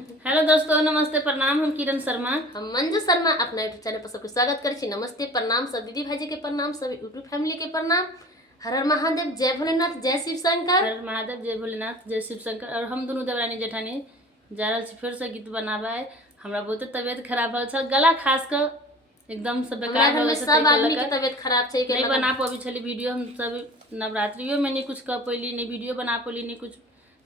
Hello दोस्तों, नमस्ते प्रणाम। हम किरण शर्मा, हम मंजू शर्मा अपना यूट्यूब चैनल पर सबको स्वागत करी। नमस्ते प्रणाम सब दीदी भाई के प्रणाम, सब यूट्यूब फैमिली के प्रणाम। हर हर महादेव, जय भोलेनाथ, जय शिव शंकर। हर महादेव, जय भोलेनाथ, जय शिव शंकर। और हम दोनों देवरानी जेठानी जा रहा फिर से गीत बनाबा है। हमरा बहुते तबियत खराब हो, गला खास कर एकदम से बेकार हो। सब आदमी की तबियत खराब है, नहीं बना पाबी छली वीडियो। हम सब नवरात्रियों में नहीं कुछ कर पैली, नहीं वीडियो बना पैली, नहीं कुछ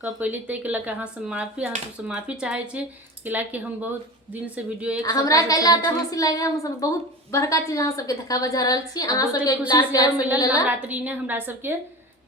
कर पैली। तै के लके अहाँ से माफी, अहाँ सबसे माफी चाहे छी कि हम बहुत दिन से वीडियो एक हमरा कैला त हंसी लागे। हम सब बहुत बड़का चीज अहाँ सबके देखाबा जा रहल छी। अहाँ सबके खुशी से मिलल नवरात्रि ने हमरा सबके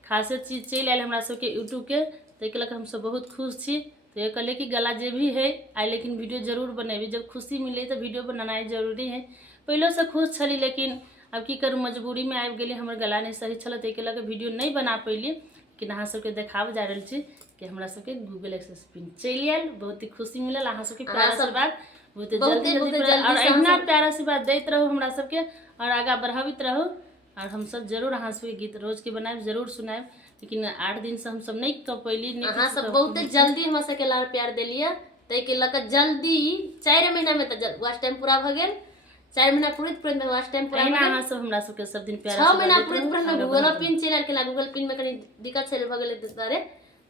खासे चीज चल आयल हमरा सबके यूट्यूब के। तै के लके हम सब बहुत खुश छी। तो ये कहले कि गला जे भी है आई, लेकिन वीडियो जरूर बनेबी। जब खुशी मिले तो वीडियो बनाना जरूरी है। पहले से खुश छली, लेकिन अब की करूँ, मजबूरी में आबि गेली। हमर गला नहीं सही छल, तै के लके वीडियो नहीं बना पैली। लेकिन अहाँ सबके देखाब जा रहल छी कि हमरा सबके गूगल एक्सेस पिन चल आयल। बहुत ही खुशी मिलल। अहाँ सबके प्यार आशीर्वाद बहुत जल्दी और अहिना प्यार आशीर्वाद दैत रहू हमरा सबके, और आगा बढ़ावित रहू। और हम सब जरूर अहाँ सबके गीत रोज के बनाएब, जरूर सुनाएब। लेकिन 8 दिन से हम सब नहीं कर पैली। अहाँ सब बहुत जल्दी हमरा सबके लाड़ प्यार देलिए। तै के लके जल्दी 4 महीना में त वाच टाइम पूरा भ गेल। 4 महीना पूरे वाच टाइम पूरा ना। अहाँ सब हमरा सबके सब दिन प्यार 6 महीना पूरे गूगल पिन चल आयल के। गूगल पिन में कनी दिक्कत चल भ गेल, दुआरे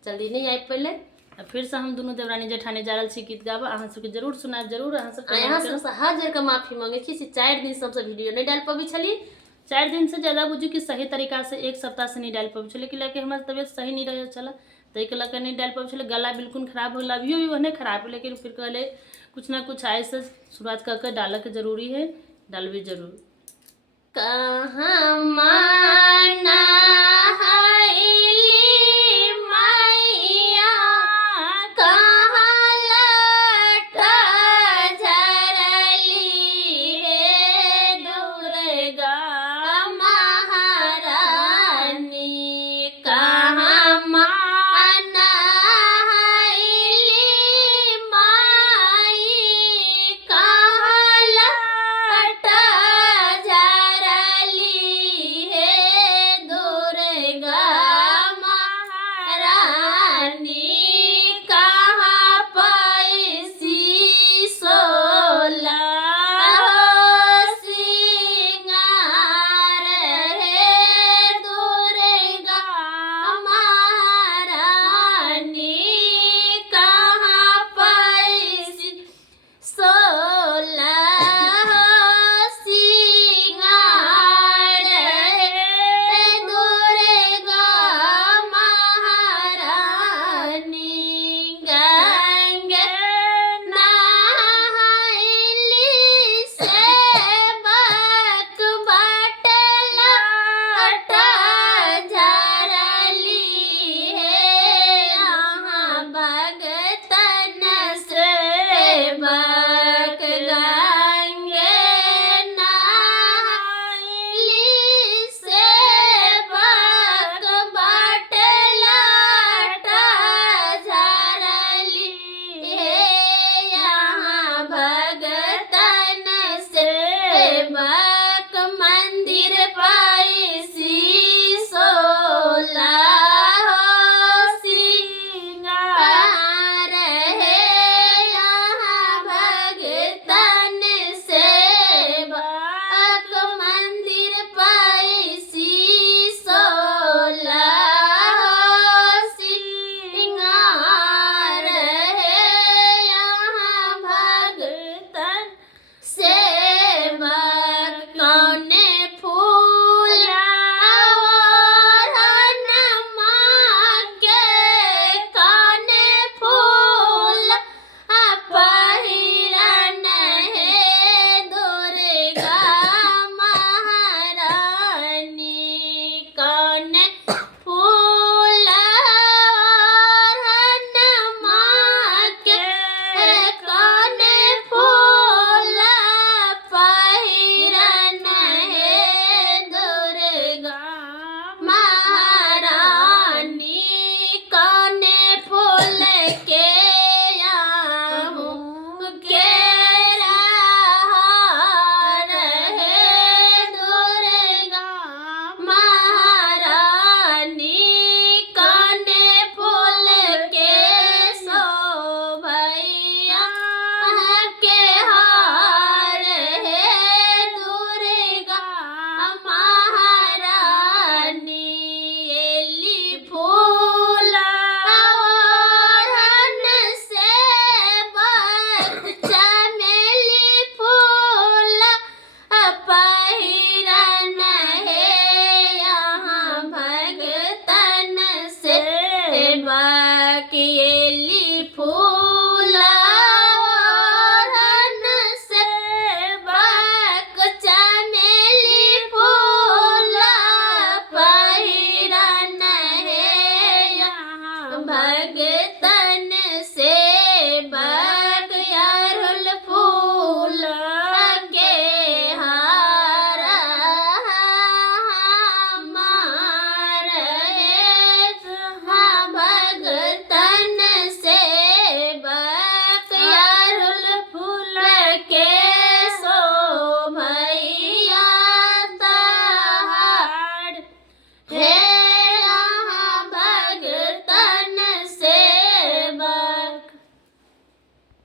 जल्दी नहीं आबि पहिले। फिर से हम दोनों देवरानी जेठानी जा रहल छी गीत गाबा। अहाँ सबके जरूर सुनाएब, जरूर अहाँ सब हर जगह माफी मांगे छी। 4 दिन से हम सब वीडियो नहीं डाल पाबी छली। 4 दिन से ज़्यादा बुझू कि सही तरीका से 1 सप्ताह से नहीं डाल पाबी छली, कि हमारी तबियत सही नहीं रहे चला। तै के लके नहीं डाल पाबी छली। गला बिल्कुल खराब हो गया, अभियो भी वहने खराब है। लेकिन फिर कहले कुछ ना कुछ आए से शुरुआत करके डाल के जरूरी है, डालबी जरूर। कहाँ माना